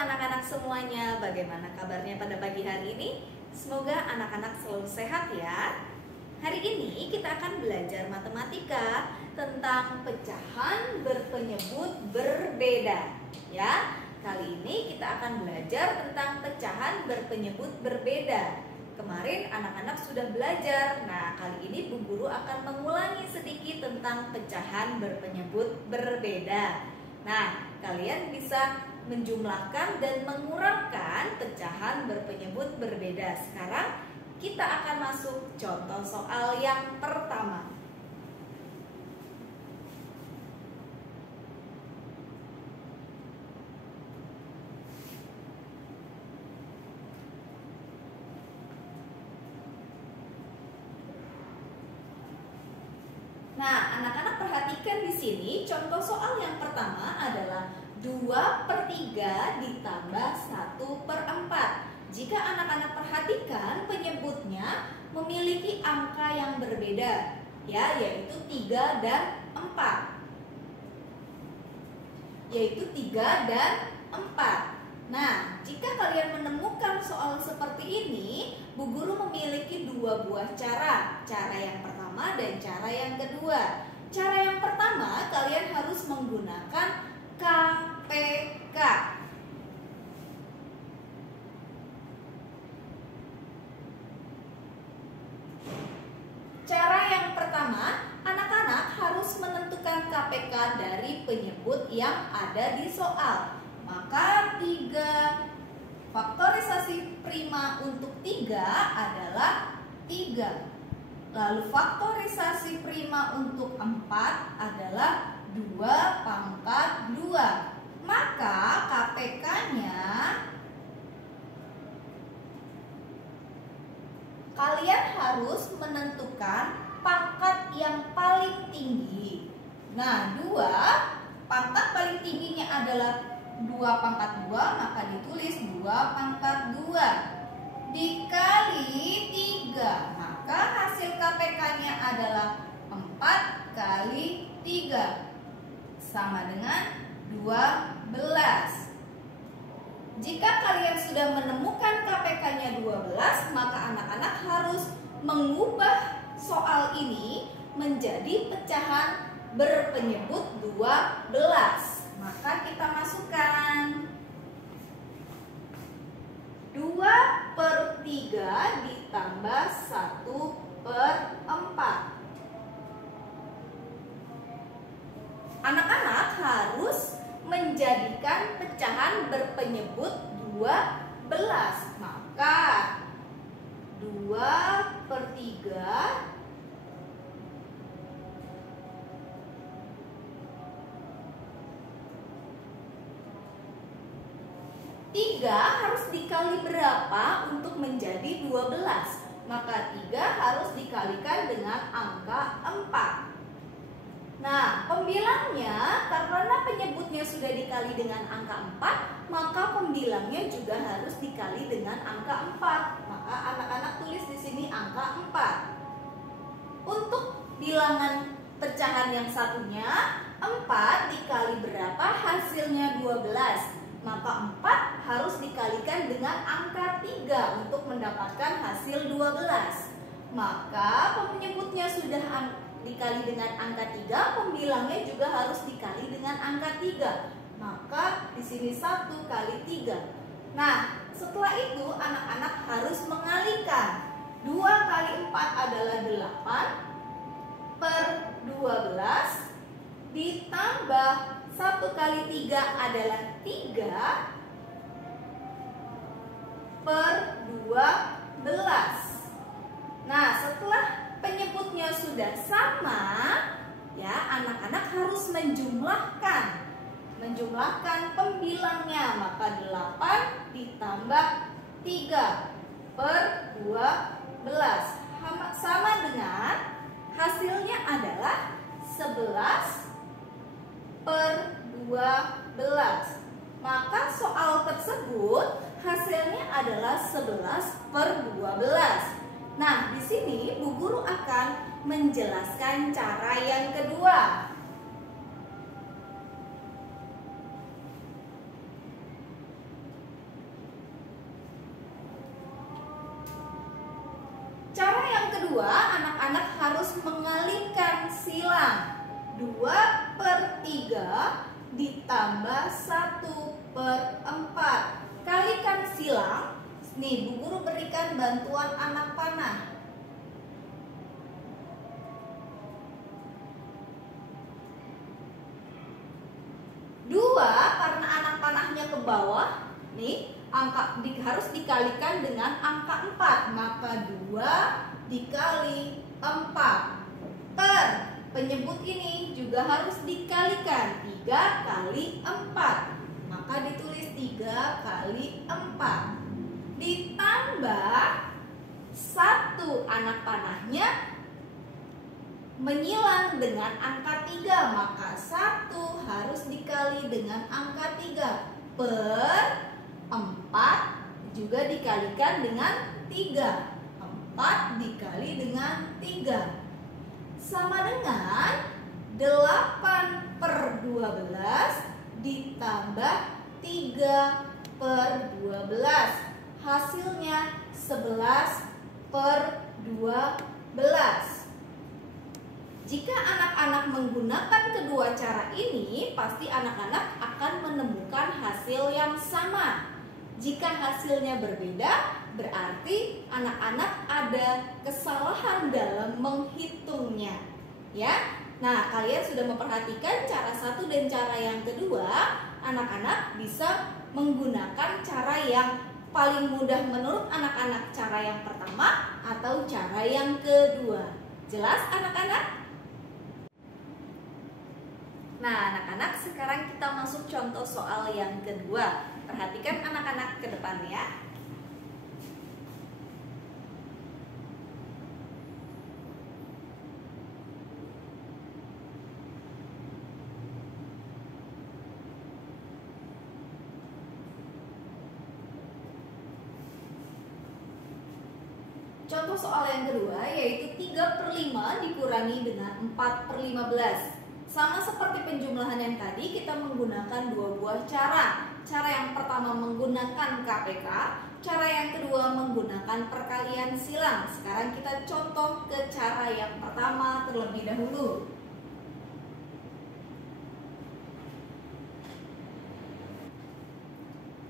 anak-anak semuanya, bagaimana kabarnya pada pagi hari ini? Semoga anak-anak selalu sehat ya. Hari ini kita akan belajar matematika tentang pecahan berpenyebut berbeda ya. Kali ini kita akan belajar tentang pecahan berpenyebut berbeda. Kemarin anak-anak sudah belajar. Nah, kali ini Bu Guru akan mengulangi sedikit tentang pecahan berpenyebut berbeda. Nah, kalian bisa menjumlahkan dan mengurangkan pecahan berpenyebut berbeda. Sekarang kita akan masuk contoh soal yang pertama. Nah, anak-anak perhatikan di sini contoh soal yang pertama adalah 2/3 ditambah 1/4. Jika anak-anak perhatikan penyebutnya memiliki angka yang berbeda ya, yaitu 3 dan 4. Nah, jika kalian menemukan soal seperti ini, Bu Guru memiliki dua buah cara. Cara yang pertama dan cara yang kedua. Cara yang pertama, kalian harus menggunakan KPK. Cara yang pertama, anak-anak harus menentukan KPK dari penyebut yang ada di soal. Maka 3 faktorisasi prima untuk 3 adalah 3. Lalu faktorisasi prima untuk 4 adalah 2/2. Maka KPK-nya kalian harus menentukan pangkat yang paling tinggi. Nah, 2 pangkat paling tingginya adalah 2/2, maka ditulis 2/2 dikali 3. Maka hasil KPK-nya adalah 4 kali 3 sama dengan 12. Jika kalian sudah menemukan KPK-nya 12, maka anak-anak harus mengubah soal ini menjadi pecahan berpenyebut 12. Maka kita masukkan 2/3 ditambah 1/4. Anak-anak harus menjadikan pecahan berpenyebut 12. Maka 2/3 3 harus dikali berapa untuk menjadi 12? Maka 3 harus dikalikan dengan angka 4. Nah, pembilangnya karena penyebutnya sudah dikali dengan angka 4, maka pembilangnya juga harus dikali dengan angka 4. Maka anak-anak tulis di sini angka 4. Untuk bilangan pecahan yang satunya, 4 dikali berapa? Hasilnya 12. Maka 4 harus dikalikan dengan angka 3 untuk mendapatkan hasil 12. Maka penyebutnya sudah dikali dengan angka 3, pembilangnya juga harus dikali dengan angka 3. Maka di sini 1 kali 3. Nah, setelah itu anak-anak harus mengalihkan. 2 kali 4 adalah 8/12 ditambah 1 kali 3 adalah 3/12. Nah, setelah penyebutnya sudah sama, ya, anak-anak harus menjumlahkan pembilangnya. Maka 8 ditambah 3/12 sama dengan hasilnya adalah 11/12. Maka soal tersebut hasilnya adalah 11/12. Nah, di sini Bu Guru akan menjelaskan cara yang kedua. harus mengalihkan silang. 2/3 ditambah 1/4. Kalikan silang. Nih, Bu Guru berikan bantuan anak panah. 2 karena anak panahnya ke bawah, nih harus dikalikan dengan angka 4, maka 2 dikali 4. Penyebut ini juga harus dikalikan, 3 kali 4, maka ditulis 3 kali 4. Ditambah 1 anak panahnya menyilang dengan angka 3, maka 1 harus dikali dengan angka 3 per 4 juga dikalikan dengan 3. 4 dikali dengan 3 sama dengan 8/12 ditambah 3/12. Hasilnya 11/12. Jika anak-anak menggunakan kedua cara ini, pasti anak-anak akan menemukan hasil yang sama. Jika hasilnya berbeda, berarti anak-anak ada kesalahan dalam menghitungnya. Ya. Nah, kalian sudah memperhatikan cara satu dan cara yang kedua. Anak-anak bisa menggunakan cara yang paling mudah menurut anak-anak, cara yang pertama atau cara yang kedua. Jelas anak-anak? Nah, anak-anak, sekarang kita masuk contoh soal yang kedua. Perhatikan anak-anak ke depan ya. Contoh soal yang kedua yaitu 3/5 dikurangi dengan 4/15. Sama seperti penjumlahan yang tadi, kita menggunakan dua buah cara. Cara yang pertama menggunakan KPK, cara yang kedua menggunakan perkalian silang. Sekarang kita contoh ke cara yang pertama terlebih dahulu.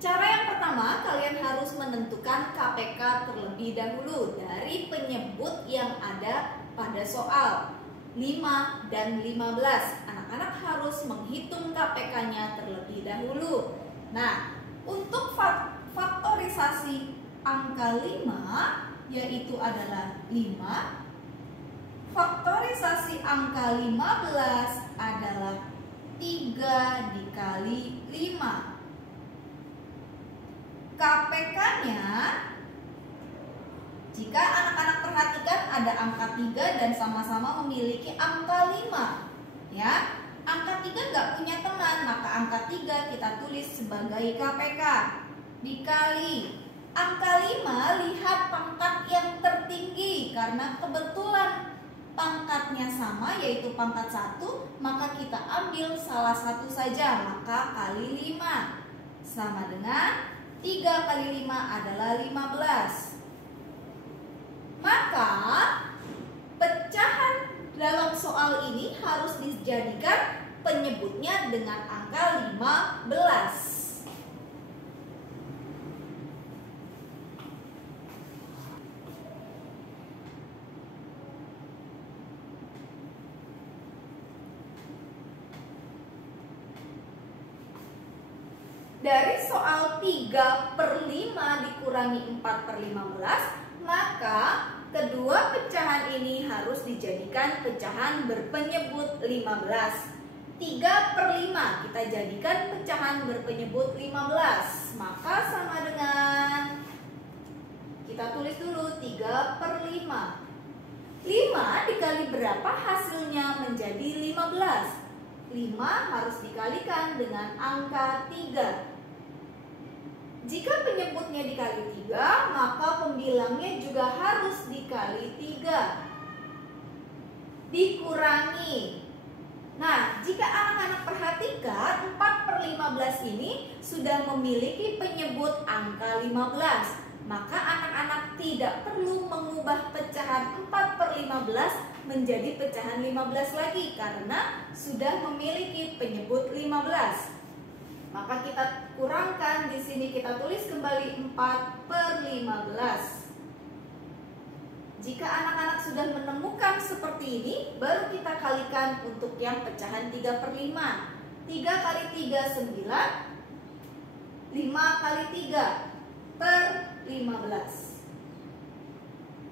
Cara yang pertama, kalian harus menentukan KPK terlebih dahulu dari penyebut yang ada pada soal. 5 dan 15. Anak-anak harus menghitung KPK-nya terlebih dahulu. Nah, untuk faktorisasi angka 5 yaitu adalah 5. Faktorisasi angka 15 adalah 3 dikali 5. KPK-nya, jika anak-anak perhatikan ada angka 3 dan sama-sama memiliki angka 5. Ya, angka 3 nggak punya teman, maka angka 3 kita tulis sebagai KPK. Dikali angka 5, lihat pangkat yang tertinggi. Karena kebetulan pangkatnya sama, yaitu pangkat 1, maka kita ambil salah satu saja, maka kali 5. Sama dengan 3 kali 5 adalah 15. Maka pecahan dalam soal ini harus dijadikan penyebutnya dengan angka 15. Dari soal 3/5 dikurangi 4/15, maka kedua pecahan ini harus dijadikan pecahan berpenyebut 15. 3/5 kita jadikan pecahan berpenyebut 15. Maka sama dengan, kita tulis dulu 3/5. 5 dikali berapa hasilnya menjadi 15? 5 harus dikalikan dengan angka 3. Jika penyebutnya dikali 3, maka pembilangnya juga harus dikali 3. Dikurangi. Nah, jika anak-anak perhatikan, 4/15 ini sudah memiliki penyebut angka 15. Maka anak-anak tidak perlu mengubah pecahan 4/15 menjadi pecahan 15 lagi karena sudah memiliki penyebut 15. Maka kita kurangkan, di sini kita tulis kembali 4/15. Jika anak-anak sudah menemukan seperti ini, baru kita kalikan untuk yang pecahan 3/5. 3 kali 3 9, 5 kali 3/15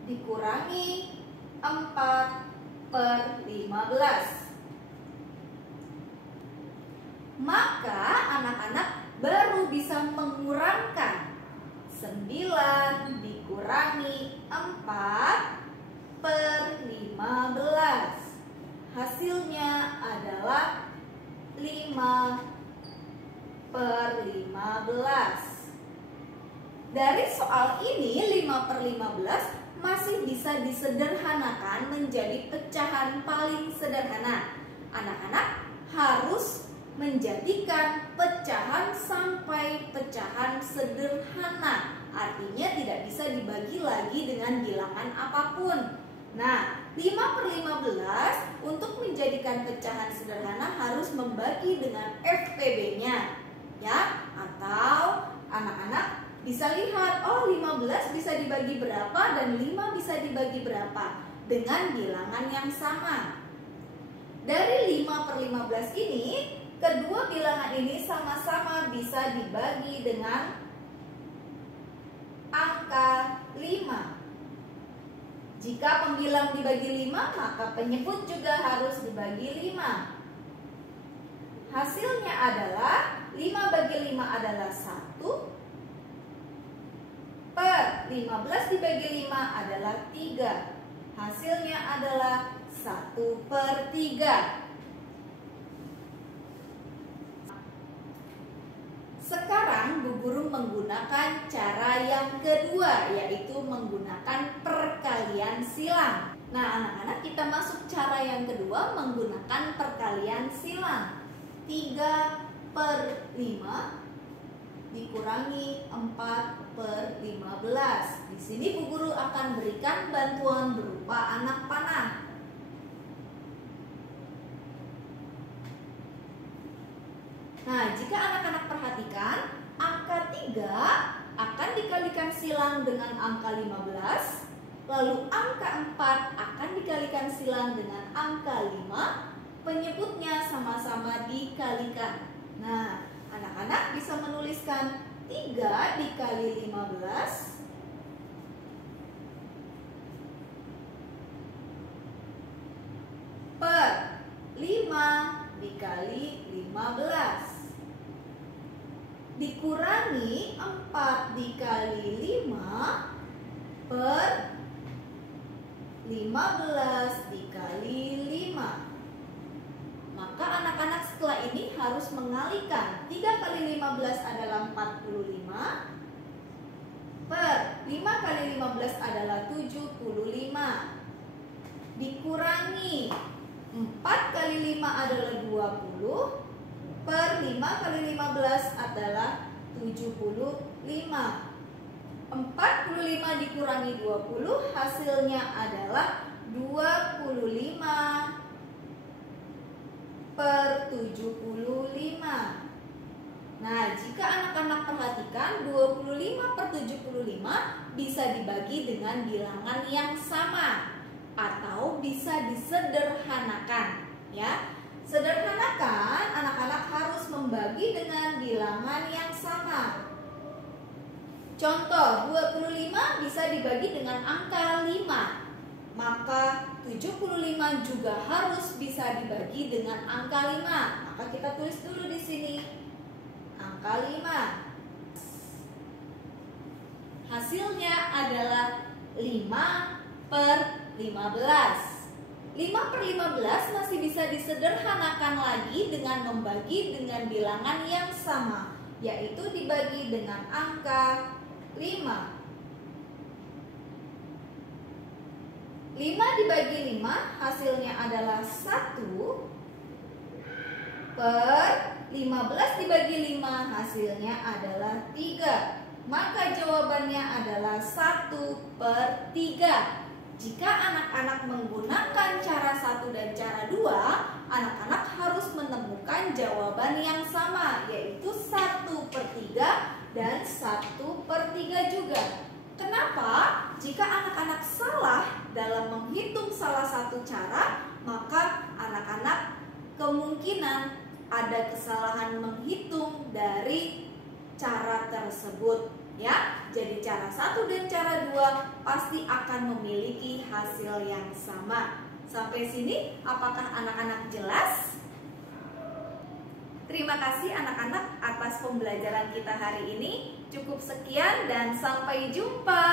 dikurangi 4/15. Maka anak-anak baru bisa mengurangkan 9 dikurangi 4/15. Hasilnya adalah 5/15. Dari soal ini 5/15 masih bisa disederhanakan menjadi pecahan paling sederhana. Anak-anak harus menjadikan pecahan sampai pecahan sederhana. Artinya tidak bisa dibagi lagi dengan bilangan apapun. Nah, 5/15 untuk menjadikan pecahan sederhana harus membagi dengan FPB-nya, ya. Atau anak-anak bisa lihat, oh 15 bisa dibagi berapa dan 5 bisa dibagi berapa dengan bilangan yang sama. Dari 5/15 ini, kedua bilangan ini sama-sama bisa dibagi dengan angka 5. Jika pembilang dibagi 5, maka penyebut juga harus dibagi 5. Hasilnya adalah 5 bagi 5 adalah 1. 15 dibagi 5 adalah 3. Hasilnya adalah 1/3. Sekarang Bu Guru menggunakan cara yang kedua, yaitu menggunakan perkalian silang. Nah, anak-anak, kita masuk cara yang kedua menggunakan perkalian silang. 3/5 dikurangi 4/15. Di sini Bu Guru akan berikan bantuan berupa anak panah. Nah, jika anak-anak perhatikan, angka 3 akan dikalikan silang dengan angka 15, lalu angka 4 akan dikalikan silang dengan angka 5, penyebutnya sama-sama dikalikan. Nah, anak-anak bisa menuliskan 3 dikali 15 per 5 dikali 15 dikurangi 4 dikali 5 per 15 dikali 5. Maka anak-anak setelah ini harus mengalihkan. 3 kali 15 adalah 45 per 5 kali 15 adalah 75 dikurangi 4 kali 5 adalah 20 per 5 kali 15 adalah 75. 45 dikurangi 20 hasilnya adalah 25 per 75. Nah, jika anak-anak perhatikan 25 per 75 bisa dibagi dengan bilangan yang sama atau bisa disederhanakan, ya. Sederhanakan, anak-anak harus membagi dengan bilangan yang sama. Contoh, 25 bisa dibagi dengan angka 5. Maka 75 juga harus bisa dibagi dengan angka 5. Maka kita tulis dulu di sini angka 5. Hasilnya adalah 5 per 15. 5 per 15 masih bisa disederhanakan lagi dengan membagi dengan bilangan yang sama, yaitu dibagi dengan angka 5. 5 dibagi 5 hasilnya adalah 1 per 15 dibagi 5 hasilnya adalah 3. Maka jawabannya adalah 1/3. Jika anak-anak menggunakan cara 1 dan cara 2, anak-anak harus menemukan jawaban yang sama, yaitu 1/3 dan 1/3 juga. Kenapa? Jika anak-anak salah dalam menghitung salah satu cara, maka anak-anak kemungkinan ada kesalahan menghitung dari cara tersebut, ya. Jadi cara 1 dan cara 2 pasti akan memiliki hasil yang sama. Sampai sini apakah anak-anak jelas? Terima kasih anak-anak atas pembelajaran kita hari ini. Cukup sekian dan sampai jumpa.